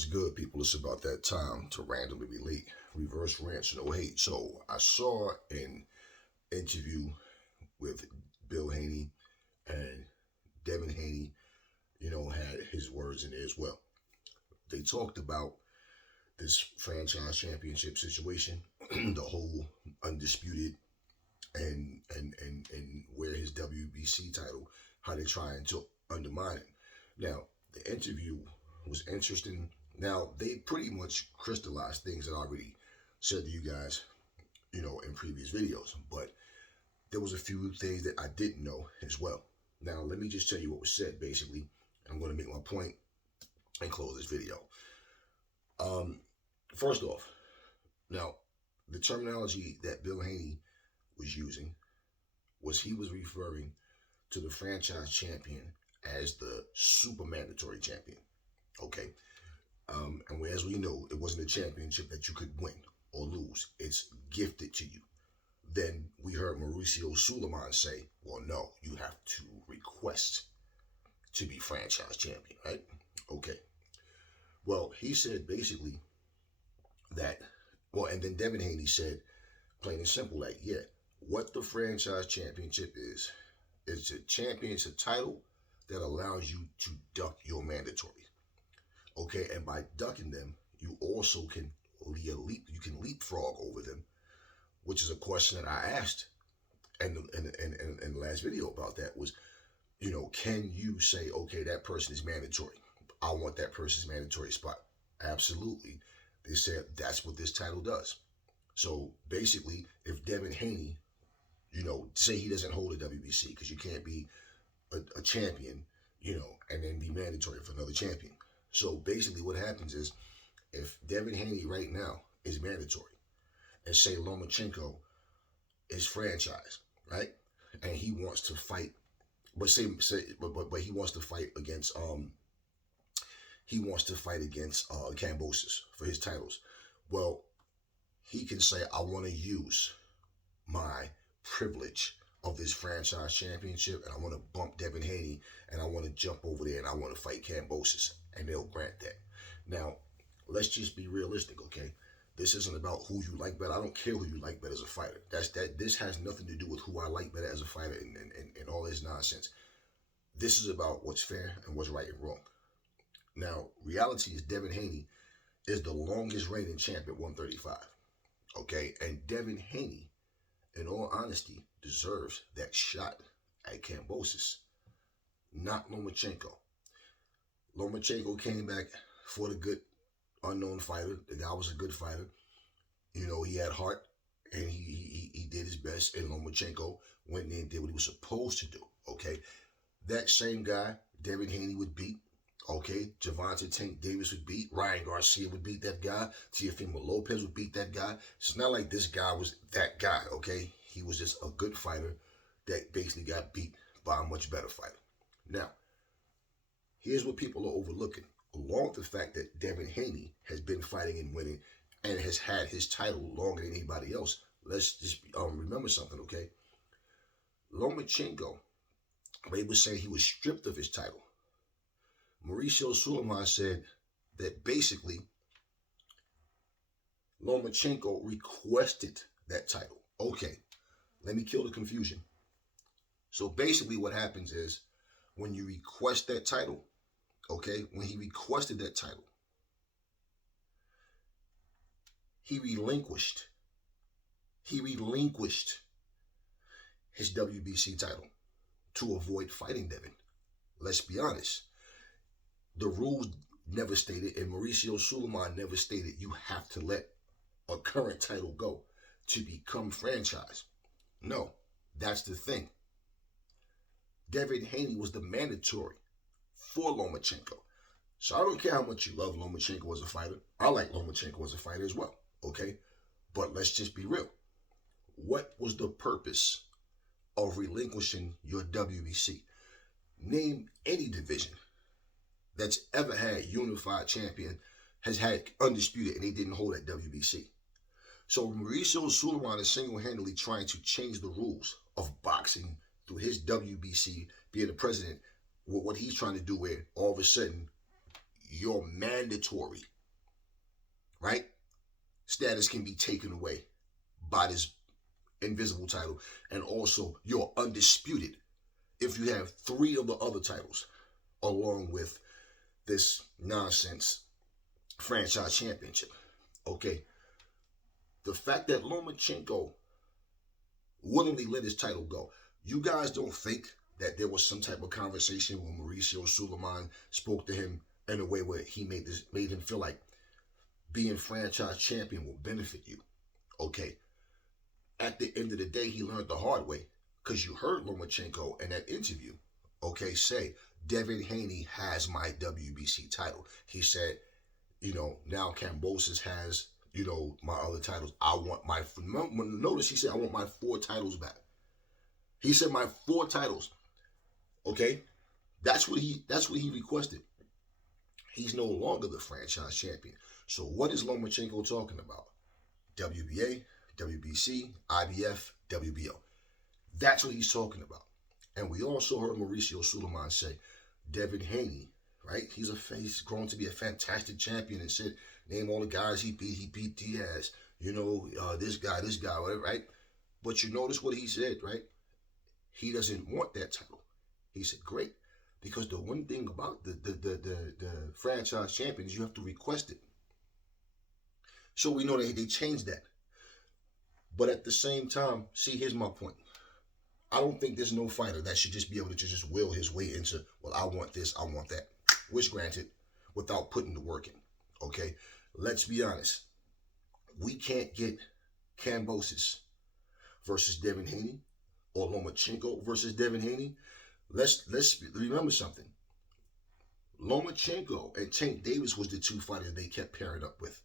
What's good, people? It's about that time to randomly relate, reverse rants, no hate. So I saw an interview with Bill Haney, and Devin Haney, had his words in there as well. They talked about this franchise championship situation, the whole undisputed and where his WBC title, how they're trying to undermine it. Now, the interview was interesting. Now, they pretty much crystallized things that I already said to you guys, in previous videos, but there was a few things that I didn't know as well. Now, let me just tell you what was said, basically. I'm going to make my point and close this video. First off, now, the terminology that Bill Haney was using was he was referring to the franchise champion as the super mandatory champion. Okay. And as we know, it wasn't a championship that you could win or lose. It's gifted to you. Then we heard Mauricio Suleiman say, well, no, you have to request to be franchise champion, right? Okay. Well, he said basically that, and then Devin Haney said, plain and simple, like, yeah, what the franchise championship is, it's a title that allows you to duck your mandatory. Okay, and by ducking them, you also can leapfrog over them, which is a question that I asked in the last video about that was, can you say, okay, that person is mandatory. I want that person's mandatory spot. Absolutely. They said that's what this title does. So basically, if Devin Haney, say he doesn't hold a WBC because you can't be a champion, and then be mandatory for another champion. So basically what happens is if Devin Haney right now is mandatory and say Lomachenko is franchise, right? And he wants to fight, but he wants to fight against Kambosos for his titles. Well, he can say, I want to use my privilege of this franchise championship, and I want to bump Devin Haney, and I want to jump over there, and I want to fight Kambosos, and they'll grant that. Now, let's just be realistic, okay? This isn't about who you like better. I don't care who you like better as a fighter. This has nothing to do with who I like better as a fighter and all this nonsense. This is about what's fair and what's right and wrong. Now, reality is Devin Haney is the longest reigning champ at 135, okay? And Devin Haney, in all honesty, deserves that shot at Kambosos, not Lomachenko. Lomachenko came back for the good unknown fighter. The guy was a good fighter. He had heart, and he did his best, and Lomachenko went in and did what he was supposed to do, okay? That same guy, Devin Haney would beat, okay? Gervonta Tank Davis would beat. Ryan Garcia would beat that guy. Teofimo Lopez would beat that guy. It's not like this guy was that guy, okay? He was just a good fighter that basically got beat by a much better fighter. Now, here's what people are overlooking. Along with the fact that Devin Haney has been fighting and winning and has had his title longer than anybody else, let's just remember something, okay? Lomachenko, they would say he was stripped of his title. Mauricio Suleiman said that basically Lomachenko requested that title. Okay, let me kill the confusion. So basically what happens is when you request that title, okay, when he requested that title, he relinquished his WBC title to avoid fighting Devin. Let's be honest. The rules never stated, and Mauricio Suleiman never stated, you have to let a current title go to become franchise. No, that's the thing. Devin Haney was the mandatory for Lomachenko. So I don't care how much you love Lomachenko as a fighter. I like Lomachenko as a fighter as well, okay? But let's just be real. What was the purpose of relinquishing your WBC? Name any division that's ever had unified champion, has had undisputed, and they didn't hold that WBC. So Mauricio Suleiman is single-handedly trying to change the rules of boxing through his WBC, being the president, what he's trying to do where all of a sudden your mandatory, right, status can be taken away by this invisible title, and also you're undisputed if you have 3 of the other titles along with this nonsense franchise championship. Okay, the fact that Lomachenko willingly let his title go, you guys don't think that there was some type of conversation where Mauricio Suleiman spoke to him in a way where he made him feel like being franchise champion will benefit you? Okay, at the end of the day, he learned the hard way, because you heard Lomachenko in that interview, okay, say, Devin Haney has my WBC title. He said, now Kambosos has, my other titles. I want my, notice he said, I want my 4 titles back. He said my 4 titles. Okay? That's what he requested. He's no longer the franchise champion. So what is Lomachenko talking about? WBA, WBC, IBF, WBO. That's what he's talking about. And we also heard Mauricio Suleiman say, Devin Haney, right? He's grown to be a fantastic champion, and said, name all the guys he beat. He beat Diaz, this guy, whatever, right? But you notice what he said, right? He doesn't want that title. He said, great, because the one thing about the franchise champion is you have to request it. So we know that they changed that. But at the same time, see, here's my point. I don't think there's no fighter that should just be able to just will his way into, well, I want this, I want that, which granted, without putting the work in. Okay, let's be honest. We can't get Kambosos versus Devin Haney or Lomachenko versus Devin Haney. Let's remember something. Lomachenko and Tank Davis was the 2 fighters they kept pairing up with.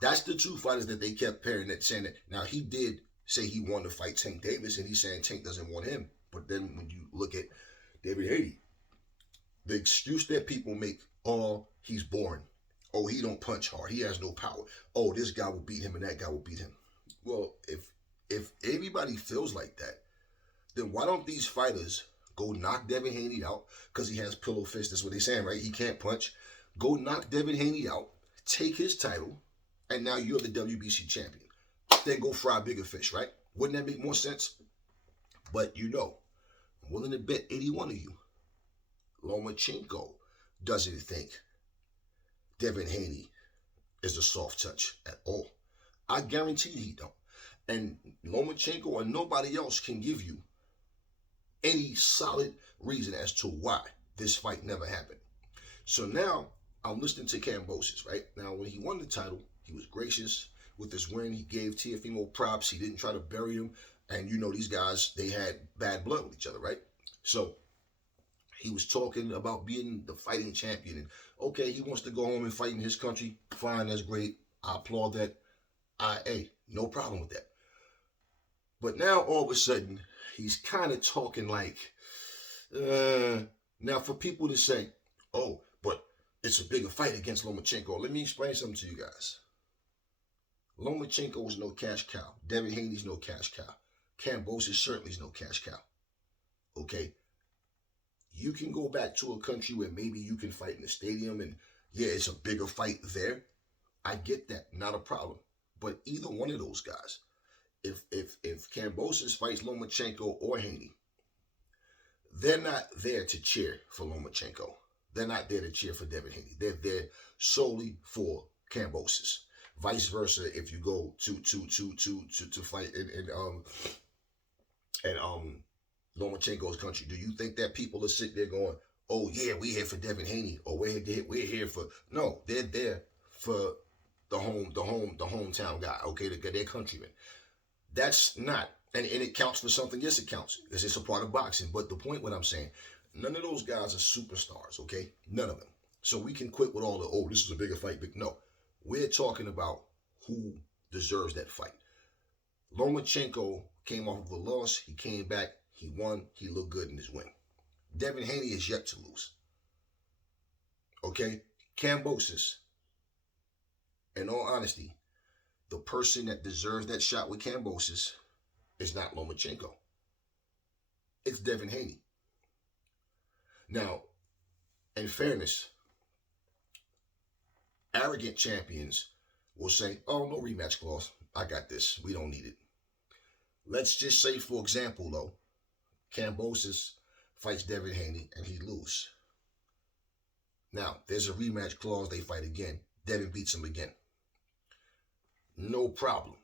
That's the 2 fighters that they kept pairing that, saying that. Now, he did say he wanted to fight Tank Davis, and he's saying Tank doesn't want him. But then when you look at David Haney, the excuse that people make, oh, he's boring. Oh, he don't punch hard. He has no power. Oh, this guy will beat him and that guy will beat him. Well, if everybody feels like that, then why don't these fighters go knock Devin Haney out? Because he has pillow fists. That's what they're saying, right? He can't punch. Go knock Devin Haney out, take his title, and now you're the WBC champion. Then go fry bigger fish, right? Wouldn't that make more sense? But I'm willing to bet 81 of you, Lomachenko doesn't think Devin Haney is a soft touch at all. I guarantee he don't. And Lomachenko or nobody else can give you any solid reason as to why this fight never happened. So now I'm listening to Kambosos, right? Now, when he won the title, he was gracious with his win. He gave Teofimo props. He didn't try to bury him. And these guys, they had bad blood with each other, right? So he was talking about being the fighting champion. And okay, he wants to go home and fight in his country. Fine, that's great. I applaud that. Hey, no problem with that. But now all of a sudden, he's kind of talking like, now for people to say, oh, but it's a bigger fight against Lomachenko. Let me explain something to you guys. Lomachenko is no cash cow. Devin Haney's no cash cow. Kambosos certainly is no cash cow. Okay? You can go back to a country where maybe you can fight in the stadium and, yeah, it's a bigger fight there. I get that. Not a problem. But either one of those guys, if Kambosos fights Lomachenko or Haney, they're not there to cheer for Lomachenko. They're not there to cheer for Devin Haney. They're there solely for Kambosos. Vice versa, if you go to fight in Lomachenko's country, do you think that people are sitting there going, "Oh yeah, we're here for Devin Haney," or we're here for? No, they're there for the hometown guy. Okay, their countryman. That's not, and it counts for something. Yes, it counts because it's a part of boxing. But the point, what I'm saying, none of those guys are superstars. Okay, none of them. So we can quit with all the, oh, this is a bigger fight. But no, we're talking about who deserves that fight. Lomachenko came off of a loss. He came back. He won. He looked good in his win. Devin Haney is yet to lose. Okay? Kambosos, in all honesty, the person that deserves that shot with Kambosos is not Lomachenko. It's Devin Haney. Now, in fairness, Arrogant champions will say, oh, no rematch clause. I got this. We don't need it. Let's just say, for example, though, Kambosos fights Devin Haney and he loses. Now, there's a rematch clause. They fight again. Devin beats him again. No problem.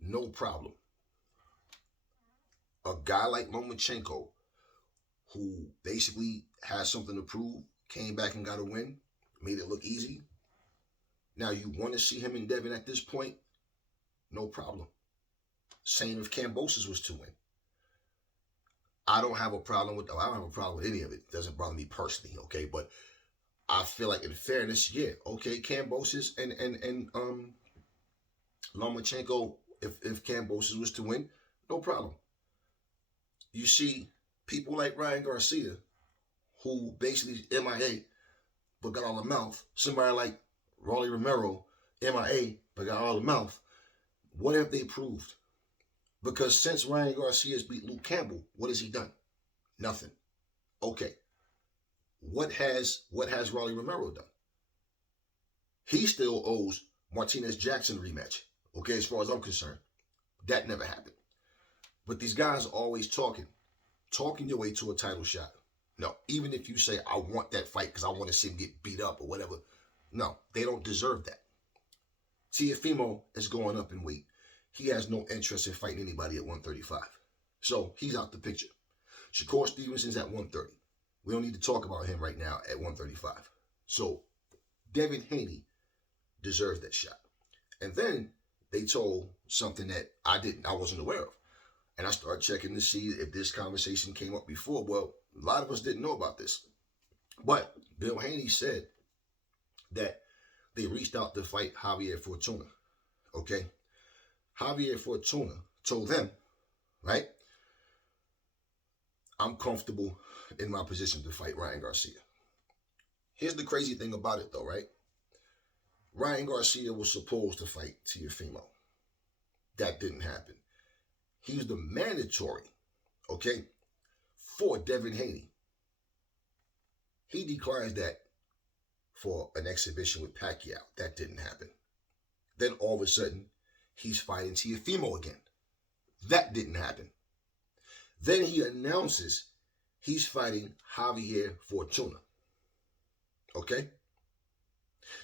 No problem. A guy like Lomachenko, who basically has something to prove, came back and got a win, made it look easy. Now, you want to see him and Devin at this point? No problem. Same if Kambosos was to win. I don't have a problem with any of it. It doesn't bother me personally, okay? But I feel like in fairness, yeah, okay, Kambosos and Lomachenko, if Kambosos was to win, no problem. You see people like Ryan Garcia, who basically MIA, but got all the mouth. Somebody like Rolly Romero, MIA, but got all the mouth. What have they proved? Because since Ryan Garcia's beat Luke Campbell, what has he done? Nothing. Okay. What has Rolly Romero done? He still owes Martinez Jackson a rematch. Okay, as far as I'm concerned. That never happened. But these guys are always talking your way to a title shot. No, even if you say, I want that fight because I want to see him get beat up or whatever. No, they don't deserve that. Teofimo is going up in weight. He has no interest in fighting anybody at 135. So he's out the picture. Shakur Stevenson's at 130. We don't need to talk about him right now at 135. So Devin Haney deserves that shot. And then they told something that I wasn't aware of. And I started checking to see if this conversation came up before. Well, a lot of us didn't know about this. But Bill Haney said that they reached out to fight Javier Fortuna. Okay? Javier Fortuna told them, right, I'm comfortable in my position to fight Ryan Garcia. Here's the crazy thing about it, though, right? Ryan Garcia was supposed to fight Teofimo. That didn't happen. He was the mandatory, okay, for Devin Haney. He declines that for an exhibition with Pacquiao. That didn't happen. Then all of a sudden, he's fighting Teofimo again. That didn't happen. Then he announces he's fighting Javier Fortuna. Okay?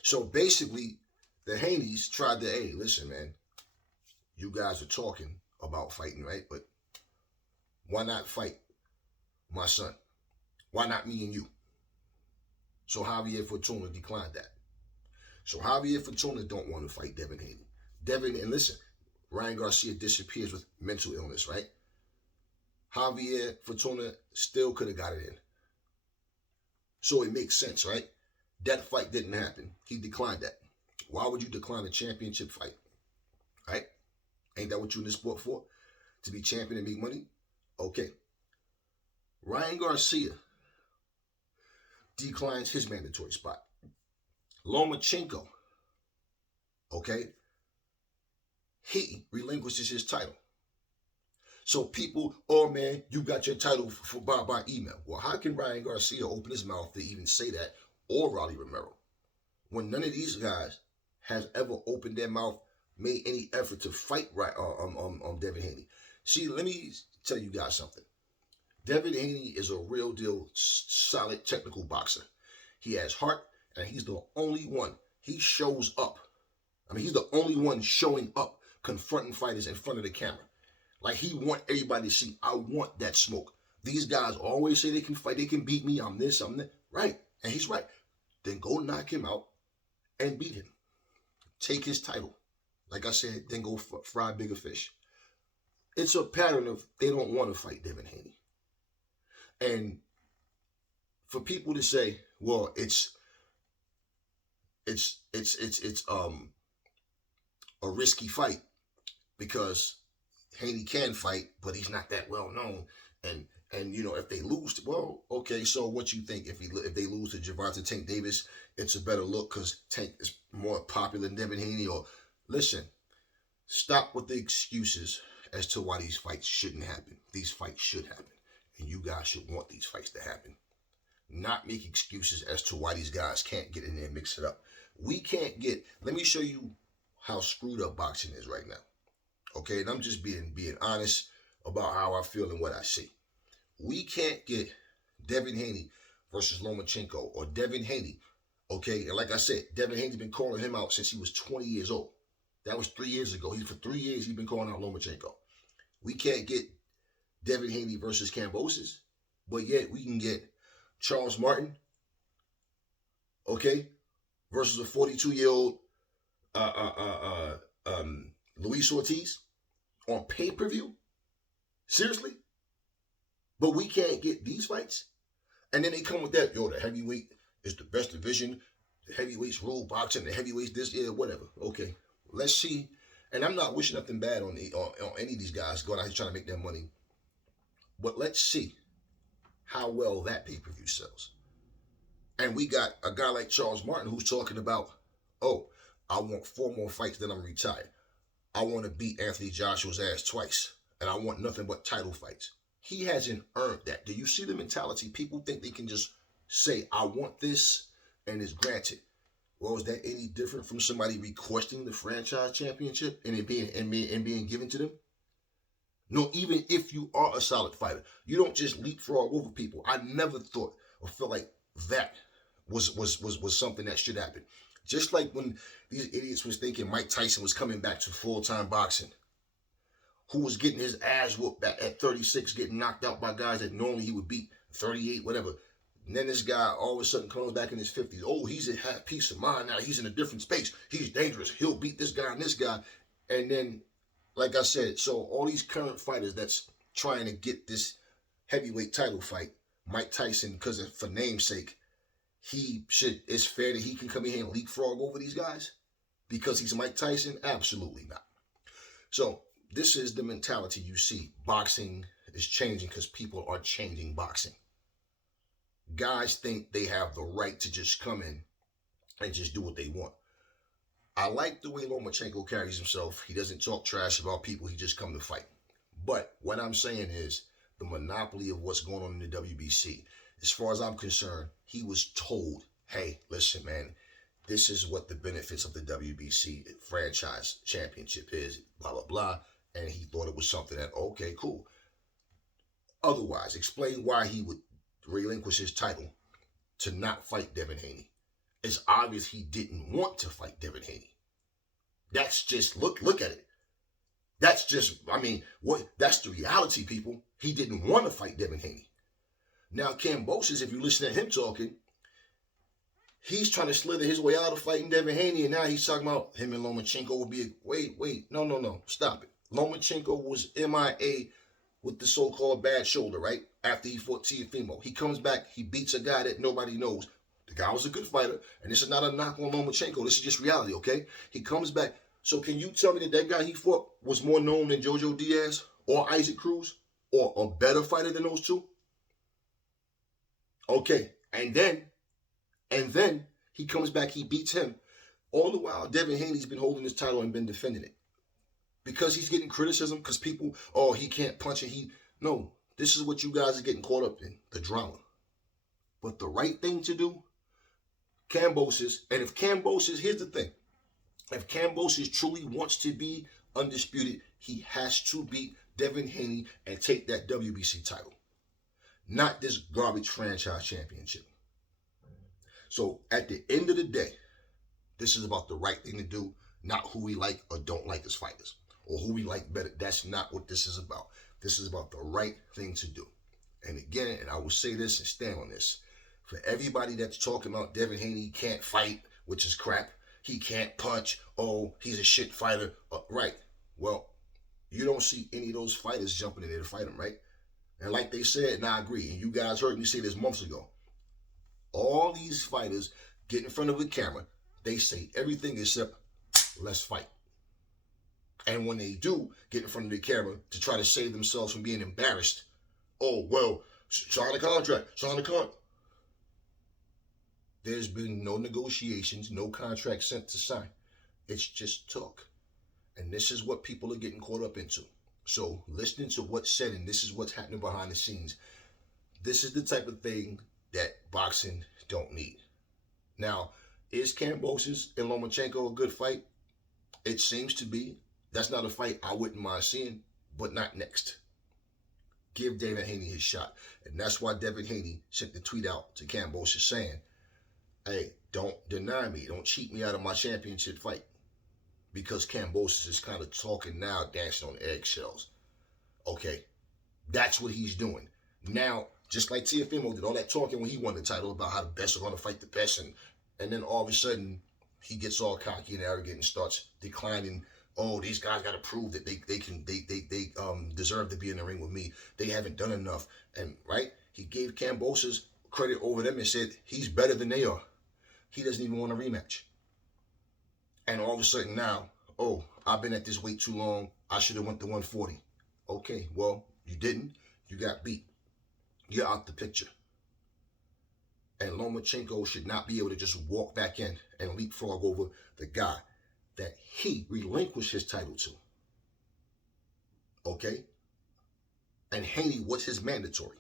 So basically, the Haneys tried to, hey, listen, man, you guys are talking about fighting, right? But why not fight my son? Why not me and you? So Javier Fortuna declined that. So Javier Fortuna don't want to fight Devin Haney. And listen, Ryan Garcia disappears with mental illness, right? Javier Fortuna still could have got it in. So it makes sense, right? That fight didn't happen. He declined that. Why would you decline a championship fight? Right? Ain't that what you're in this sport for? To be champion and make money? Okay. Ryan Garcia declines his mandatory spot. Lomachenko, okay, he relinquishes his title. So people, oh man, you got your title by email. Well, how can Ryan Garcia open his mouth to even say that, or Rolly Romero, when none of these guys has ever opened their mouth, made any effort to fight Devin Haney? See, let me tell you guys something. Devin Haney is a real deal, solid technical boxer. He has heart, and he's the only one. He shows up. I mean, he's the only one showing up, confronting fighters in front of the camera. Like, he want everybody to see, I want that smoke. These guys always say they can fight, they can beat me, I'm this, I'm that. Right, and he's right. Then go knock him out and beat him. Take his title. Like I said, then go fry bigger fish. It's a pattern of they don't want to fight Devin Haney. And for people to say, well, it's a risky fight because Haney can fight, but he's not that well known. And you know, if they lose, well, okay, so what you think if they lose to Gervonta Tank Davis, it's a better look because Tank is more popular than Devin Haney? Or listen, stop with the excuses as to why these fights shouldn't happen. These fights should happen, and you guys should want these fights to happen. not make excuses as to why these guys can't get in there and mix it up. We can't get, let me show you how screwed up boxing is right now. Okay, and I'm just being honest about how I feel and what I see. We can't get Devin Haney versus Lomachenko or Devin Haney. Okay, and like I said, Devin Haney's been calling him out since he was 20 years old. That was 3 years ago. For 3 years, he's been calling out Lomachenko. We can't get Devin Haney versus Kambosos, but yet we can get Charles Martin, okay, versus a 42-year-old Luis Ortiz on pay-per-view. Seriously? But we can't get these fights? And then they come with that, the heavyweight is the best division. The heavyweights rule boxing. The heavyweights this, whatever. Okay, let's see. And I'm not wishing nothing bad on any of these guys going out here trying to make their money. But let's see how well that pay-per-view sells. And we got a guy like Charles Martin who's talking about, oh, I want 4 more fights, then I'm retired. I want to beat Anthony Joshua's ass twice. And I want nothing but title fights. He hasn't earned that. Do you see the mentality? People think they can just say, I want this, and it's granted. Well, is that any different from somebody requesting the franchise championship and it being given to them? No, even if you are a solid fighter, you don't just leapfrog over people. I never thought or felt like that was something that should happen. Just like when these idiots was thinking Mike Tyson was coming back to full-time boxing, who was getting his ass whooped back at 36, getting knocked out by guys that normally he would beat 38, whatever. And then this guy all of a sudden comes back in his 50s. Oh, he's at peace of mind now. He's in a different space. He's dangerous. He'll beat this guy and this guy. And then, like I said, so all these current fighters that's trying to get this heavyweight title fight, Mike Tyson, because for namesake, it's fair that he can come in here and leapfrog over these guys because he's Mike Tyson? Absolutely not. So this is the mentality you see. Boxing is changing because people are changing boxing. Guys think they have the right to just come in and just do what they want. I like the way Lomachenko carries himself. He doesn't talk trash about people. He just come to fight. But what I'm saying is the monopoly of what's going on in the WBC. As far as I'm concerned, he was told, hey, listen, man, this is what the benefits of the WBC franchise championship is, blah, blah, blah. And he thought it was something that, okay, cool. Otherwise, explain why he would relinquish his title to not fight Devin Haney. It's obvious he didn't want to fight Devin Haney. That's just, look at it. That's just, that's the reality, people. He didn't want to fight Devin Haney. Now, Kambosos, if you listen to him talking, he's trying to slither his way out of fighting Devin Haney, and now he's talking about him and Lomachenko would be no, stop it. Lomachenko was MIA with the so-called bad shoulder, right? After he fought Teofimo. He comes back, he beats a guy that nobody knows. The guy was a good fighter, and this is not a knock on Lomachenko. This is just reality, okay? He comes back. So can you tell me that guy he fought was more known than Jojo Diaz or Isaac Cruz or a better fighter than those two? Okay, and then he comes back, he beats him. All the while, Devin Haney's been holding his title and been defending it. Because he's getting criticism, because people, oh, he can't punch it. No, this is what you guys are getting caught up in, the drama. But the right thing to do, Kambosos, and if Kambosos, here's the thing. If Kambosos truly wants to be undisputed, he has to beat Devin Haney and take that WBC title. Not this garbage franchise championship. So at the end of the day, this is about the right thing to do, not who we like or don't like as fighters, or who we like better. That's not what this is about. This is about the right thing to do. And again, and I will say this and stand on this, for everybody that's talking about Devin Haney can't fight, which is crap, he can't punch, oh, he's a shit fighter, right. Well, you don't see any of those fighters jumping in there to fight him, right? And like they said, and I agree, and you guys heard me say this months ago, all these fighters get in front of a camera, they say everything except, let's fight. And when they do get in front of the camera to try to save themselves from being embarrassed, oh, well, sign the contract. There's been no negotiations, no contract sent to sign. It's just talk. And this is what people are getting caught up into. So listening to what's said, and this is what's happening behind the scenes, this is the type of thing that boxing don't need. Now, is Kambosos and Lomachenko a good fight? It seems to be. That's not a fight I wouldn't mind seeing, but not next. Give Devin Haney his shot. And that's why Devin Haney sent the tweet out to Kambosos saying, hey, don't deny me. Don't cheat me out of my championship fight. Because Kambosos is kind of talking now, dancing on eggshells. Okay, that's what he's doing. Now, just like Teofimo did all that talking when he won the title about how the best are going to fight the best, and then all of a sudden he gets all cocky and arrogant and starts declining. Oh, these guys got to prove that they deserve to be in the ring with me. They haven't done enough, and right, he gave Kambosos credit over them and said he's better than they are. He doesn't even want a rematch. And all of a sudden now, oh, I've been at this weight too long. I should have went to 140. Okay, well, you didn't. You got beat. You're out the picture. And Lomachenko should not be able to just walk back in and leapfrog over the guy that he relinquished his title to. Okay? And Haney was his mandatory.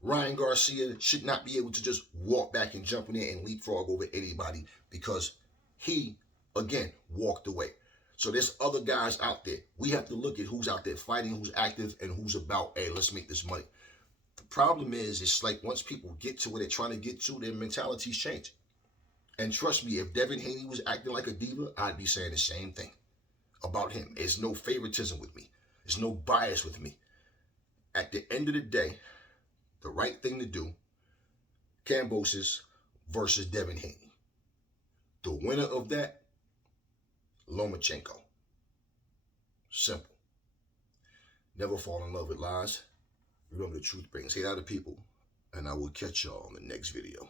Ryan Garcia should not be able to just walk back and jump in there and leapfrog over anybody because he, again, walked away. So there's other guys out there. We have to look at who's out there fighting, who's active, and who's about, hey, let's make this money. The problem is, it's like once people get to where they're trying to get to, their mentalities change. And trust me, if Devin Haney was acting like a diva, I'd be saying the same thing about him. There's no favoritism with me. There's no bias with me. At the end of the day, the right thing to do, Kambosos versus Devin Haney. The winner of that, Lomachenko. Simple. Never fall in love with lies. Remember, the truth brings hate out of people. And I will catch y'all on the next video.